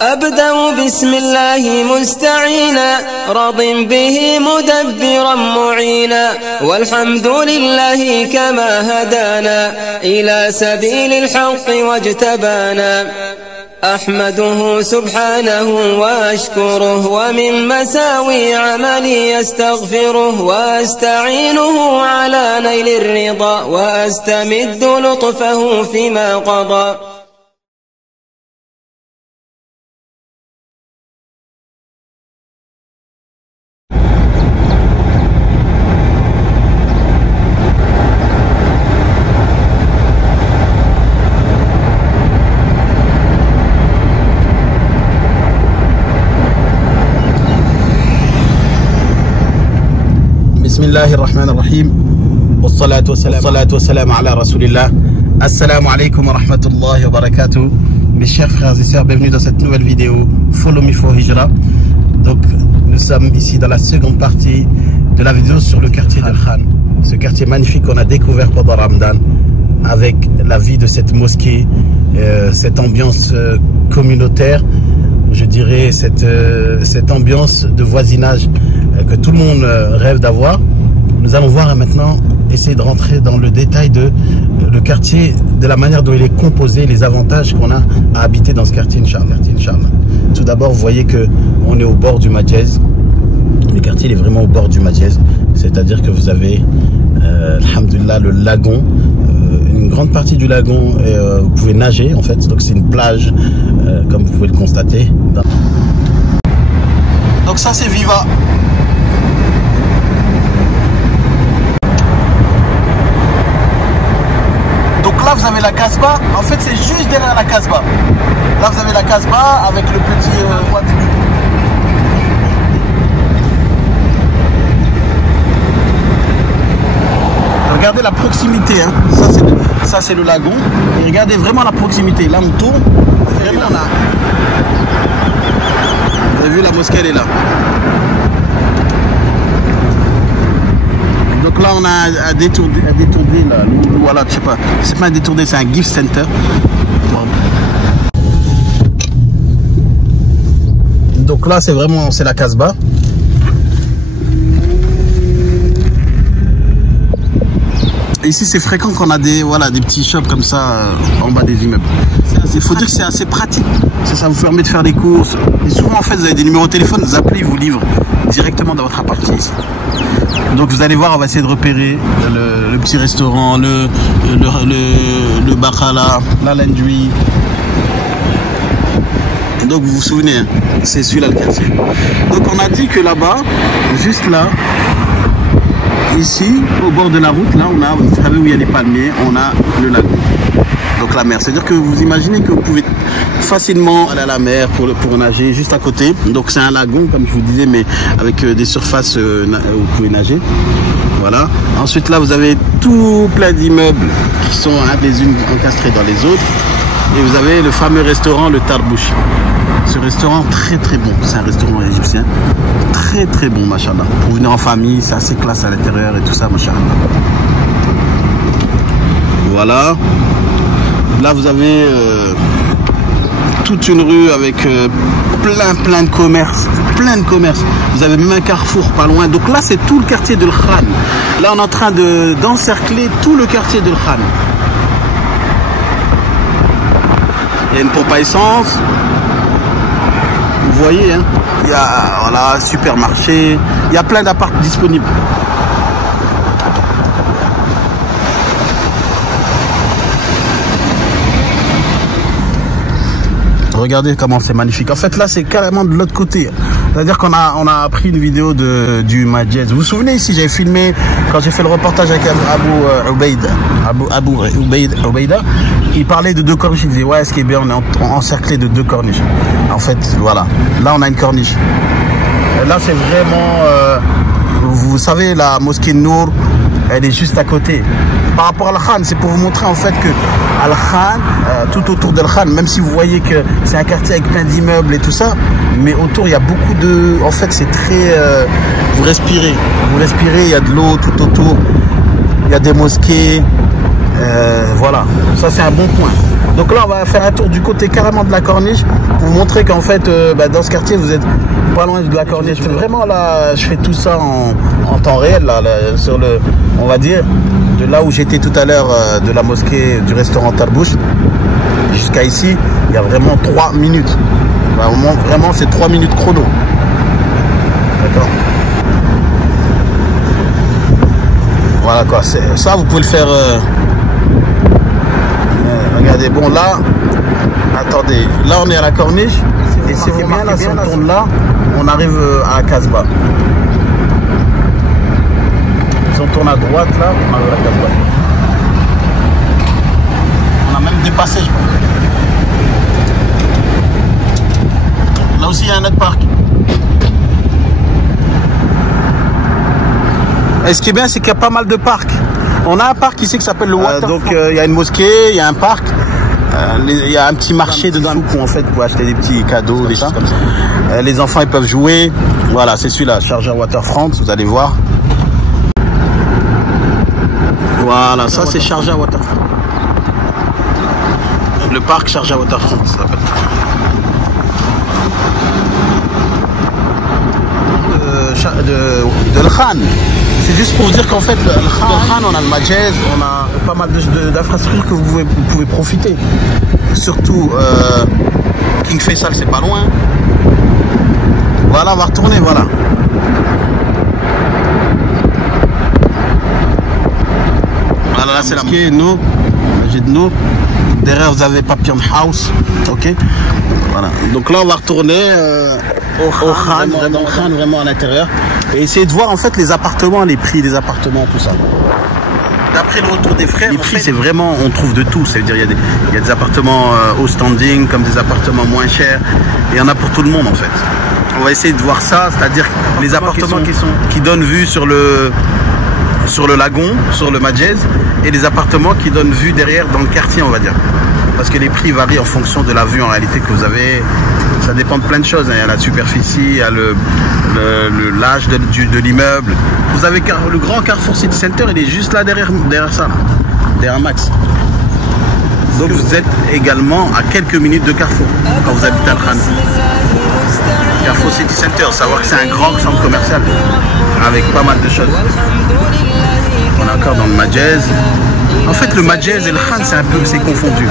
أبدأ بسم الله مستعينا راض به مدبرا معينا والحمد لله كما هدانا إلى سبيل الحق واجتبانا أحمده سبحانه وأشكره ومن مساوي عملي أستغفره وأستعينه على نيل الرضا وأستمد لطفه فيما قضى. بسم الله الرحمن الرحيم والصلاة والسلام على رسول الله. Assalamu alaikum wa rahmatullahi wa barakatuh. Mes chers frères et sœurs, bienvenue dans cette nouvelle vidéo Follow Me for Hijra. Donc nous sommes ici dans la seconde partie de la vidéo sur le quartier de Khan. Ce quartier magnifique qu'on a découvert pendant Ramadan avec la vie de cette mosquée, cette ambiance communautaire, je dirais cette ambiance de voisinage que tout le monde rêve d'avoir. Nous allons voir maintenant, essayer de rentrer dans le détail de le quartier, de la manière dont il est composé, les avantages qu'on a à habiter dans ce quartier, Inch'Allah. Tout d'abord, vous voyez qu'on est au bord du Majez. Le quartier il est vraiment au bord du Majez, c'est-à-dire que vous avez, alhamdulillah, le lagon. Une grande partie du lagon, vous pouvez nager en fait, donc c'est une plage, comme vous pouvez le constater. Donc ça c'est Viva. Donc là vous avez la Casbah, en fait c'est juste derrière la Casbah. Là vous avez la Casbah avec le petit regardez la proximité, hein. Ça c'est le lagon. Et regardez vraiment la proximité. Là on tourne, vraiment on a... Vous avez vu la mosquée elle est là. Donc là on a un détourné là. Voilà, je sais pas. C'est pas un détourné, c'est un gift center. Donc là c'est vraiment la Casbah. Ici c'est fréquent qu'on a des petits shops comme ça en bas des immeubles. Il faut dire que c'est assez pratique. Ça vous permet de faire des courses. Et souvent en fait vous avez des numéros de téléphone, vous appelez, ils vous livrent directement dans votre appart ici. Donc vous allez voir, on va essayer de repérer le petit restaurant, le bakhala, la landry. Donc vous vous souvenez, hein, c'est celui-là le quartier. Donc on a dit que là-bas, juste là, ici, au bord de la route, là, on a, vous savez où il y a les palmiers, on a le lagon. Donc la mer. C'est-à-dire que vous imaginez que vous pouvez facilement aller à la mer pour nager juste à côté. Donc c'est un lagon, comme je vous disais, mais avec des surfaces où vous pouvez nager. Voilà. Ensuite, là, vous avez tout plein d'immeubles qui sont les unes encastrées dans les autres. Et vous avez le fameux restaurant, le Tarbouch. Ce restaurant très très bon, c'est un restaurant égyptien, très très bon, machallah. Pour venir en famille, c'est assez classe à l'intérieur et tout ça, machallah. Voilà. Là vous avez toute une rue avec plein de commerces, Vous avez même un carrefour pas loin. Donc là c'est tout le quartier de Khan. Là on est en train d'encercler tout le quartier de Khan. Il y a une pompe à essence. Vous voyez, hein, il y a voilà, supermarché, il y a plein d'apparts disponibles. Regardez comment c'est magnifique. En fait, là, c'est carrément de l'autre côté. C'est-à-dire qu'on a pris une vidéo du Majez. Vous vous souvenez ici, j'avais filmé quand j'ai fait le reportage avec Abu Ubaida. Il parlait de deux corniches. Il disait, ouais, ce qui est bien, on est encerclé de deux corniches. En fait, voilà. Là, on a une corniche. Et là, c'est vraiment... vous savez, la mosquée Nour, elle est juste à côté. Par rapport à Al-Khan, c'est pour vous montrer en fait que Al-Khan, tout autour d'Al-Khan, même si vous voyez que c'est un quartier avec plein d'immeubles et tout ça, mais autour il y a beaucoup de... En fait c'est très... vous respirez, il y a de l'eau tout autour, il y a des mosquées, voilà, ça c'est un bon point. Donc là, on va faire un tour du côté carrément de la Corniche pour vous montrer qu'en fait, dans ce quartier, vous êtes pas loin de la Corniche. Vraiment là, je fais tout ça en temps réel, là, sur le, on va dire, de là où j'étais tout à l'heure, de la mosquée, du restaurant Tarbouche, jusqu'à ici, il y a vraiment 3 minutes. Vraiment, c'est 3 minutes chrono. D'accord. Voilà quoi, ça vous pouvez le faire. Regardez, bon là, attendez, là on est à la Corniche, et si vous bien là, si on tourne là, on arrive à Casbah. Si on tourne à droite là, on arrive à Casbah. On a même dépassé, je pense. Là aussi il y a un autre parc. Et ce qui est bien, c'est qu'il y a pas mal de parcs. On a un parc ici qui s'appelle le Waterfront. Donc il y a une mosquée, il y a un parc, il y a un petit marché dedans où en fait pour acheter des petits cadeaux, des choses comme ça. Les enfants ils peuvent jouer. Voilà, c'est celui-là, Sharjah Waterfront, vous allez voir. Voilà, ça c'est Sharjah Waterfront. Le parc Sharjah Waterfront, ça s'appelle. De l'Khan. C'est juste pour dire qu'en fait, le Khan, on a le Majez, on a pas mal d'infrastructures que vous pouvez profiter. Surtout, King Faisal, c'est pas loin. Voilà, on va retourner, voilà. Voilà, là c'est la mosquée, nous, derrière vous avez Papillon House, ok. Voilà. Donc là on va retourner au Khan, vraiment à l'intérieur, et essayer de voir en fait les appartements, les prix des appartements, tout ça. D'après le retour des frères, les prix c'est vraiment, on trouve de tout, c'est-à-dire il y a des appartements au standing comme des appartements moins chers, et il y en a pour tout le monde en fait. On va essayer de voir ça, c'est-à-dire les appartements qui donnent vue sur le lagon, sur le Majez, et les appartements qui donnent vue derrière dans le quartier, on va dire. Parce que les prix varient en fonction de la vue en réalité que vous avez. Ça dépend de plein de choses. Il y a la superficie, il y a l'âge de l'immeuble. Vous avez le grand Carrefour City Center, il est juste là derrière ça, là, derrière Max. Donc vous êtes également à quelques minutes de Carrefour quand vous habitez à Khan. Carrefour City Center, savoir que c'est un grand centre commercial avec pas mal de choses. On est encore dans le Majez. En fait, le Majez et le Khan, c'est confondu.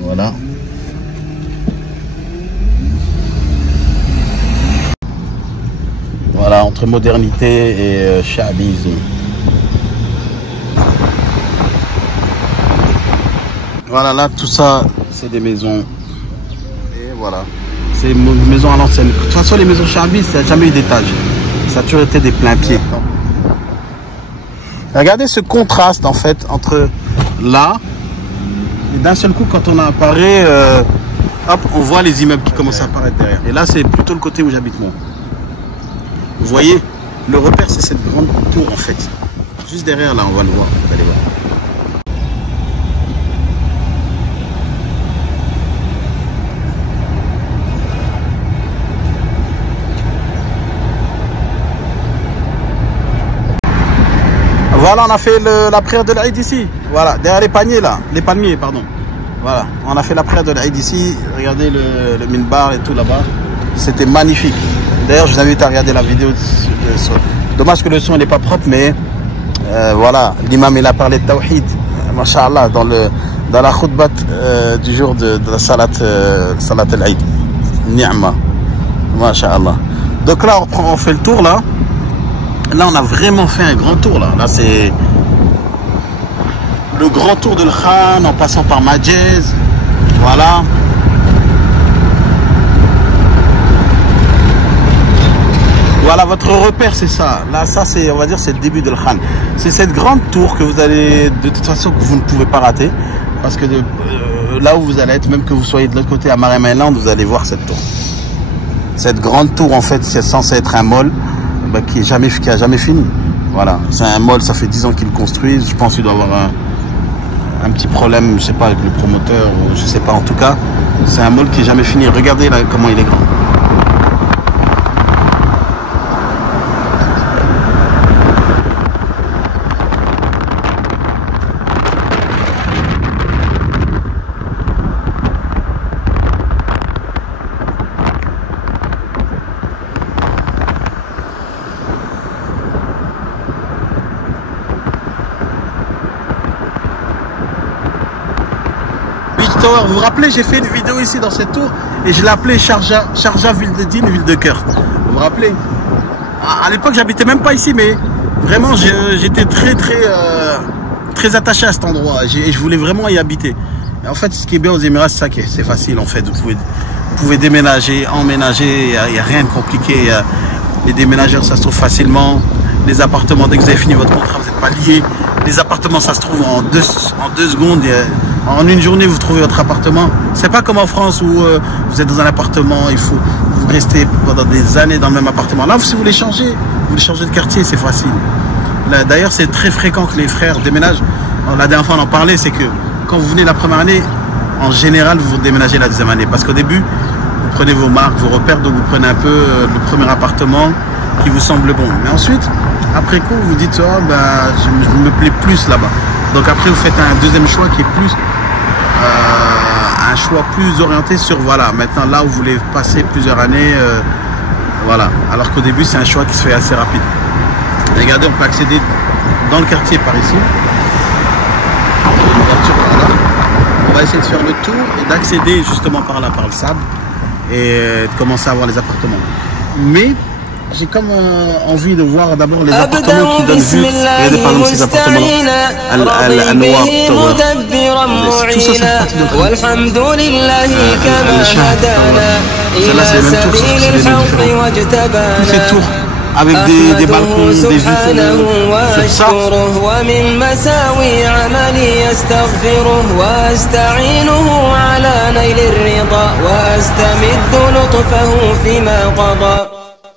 Voilà. Voilà, entre modernité et chabisme. Voilà, là, tout ça, c'est des maisons. Et voilà. C'est une maison à l'ancienne. De toute façon, les maisons chabistes, ça n'a jamais eu d'étage. Ça a toujours été des pleins pieds. Regardez ce contraste, en fait, entre là, et d'un seul coup, quand on apparaît, hop, on voit les immeubles qui commencent à apparaître derrière. Et là, c'est plutôt le côté où j'habite moi. Vous voyez, le repère, c'est cette grande tour, en fait. Juste derrière, là, on va le voir. Vous allez voir. Voilà, on a fait la prière de l'Aïd ici. Voilà, derrière les paniers là. Les palmiers, pardon. Voilà, on a fait la prière de l'Aïd ici. Regardez le minbar et tout là-bas. C'était magnifique. D'ailleurs, je vous invite à regarder la vidéo. Dommage que le son n'est pas propre, mais voilà, l'imam il a parlé de Tawhid. Masha'Allah, dans la khutbat du jour de la salat al-Aïd. Ni'ma. Masha'Allah. Donc là, on fait le tour là. Là, on a vraiment fait un grand tour. Là c'est le grand tour de l'Khan en passant par Majez. Voilà. Voilà, votre repère, c'est ça. Là, ça, c'est, on va dire, c'est le début de l'Khan. C'est cette grande tour que vous allez, de toute façon, que vous ne pouvez pas rater. Parce que là où vous allez être, même que vous soyez de l'autre côté à Marem Island, vous allez voir cette tour. Cette grande tour, en fait, c'est censé être un mall. Qui a jamais fini. Voilà, c'est un mall, ça fait 10 ans qu'ils le construisent. Je pense qu'il doit avoir un petit problème, je sais pas, avec le promoteur, ou je sais pas. En tout cas, c'est un mall qui est jamais fini. Regardez là comment il est grand. Vous vous rappelez, j'ai fait une vidéo ici dans cette tour et je l'ai appelée Sharjah ville de Dîn, ville de cœur. Vous vous rappelez? À l'époque, j'habitais même pas ici, mais vraiment, j'étais très attaché à cet endroit et je voulais vraiment y habiter. Et en fait, ce qui est bien aux Émirats, c'est ça qui c'est facile en fait. Vous pouvez déménager, emménager, il n'y a rien de compliqué. Les déménageurs, ça se trouve facilement. Les appartements, dès que vous avez fini votre contrat, vous n'êtes pas liés. Les appartements, ça se trouve en deux secondes. En une journée, vous trouvez votre appartement. C'est pas comme en France où vous êtes dans un appartement, vous restez pendant des années dans le même appartement. Là, si vous voulez changer de quartier, c'est facile. D'ailleurs, c'est très fréquent que les frères déménagent. La dernière fois, on en parlait, c'est que quand vous venez la première année, en général, vous déménagez la deuxième année. Parce qu'au début, vous prenez vos marques, vos repères, donc vous prenez un peu le premier appartement qui vous semble bon. Mais ensuite, après coup, vous dites, oh, ben, je me plais plus là-bas. Donc après, vous faites un deuxième choix qui est plus un choix plus orienté sur, voilà, maintenant là où vous voulez passer plusieurs années, voilà. Alors qu'au début, c'est un choix qui se fait assez rapide. Regardez, on peut accéder dans le quartier par ici. On va essayer de faire le tour et d'accéder justement par là, par le sable, et de commencer à voir les appartements. Mais j'ai comme envie de voir d'abord les appartements qui donnent vue. Regardez par exemple ces appartements-là. Al-Noir Tower. Tout ça, c'est parti de celle-là, c'est les mêmes tours, c'est les mêmes différents. Toutes ces tours avec des balcons, des vues comme ça. ومن مساوي عملي يستغفره واستعينه على نيل الرضا واستمد لطفه فيما قضى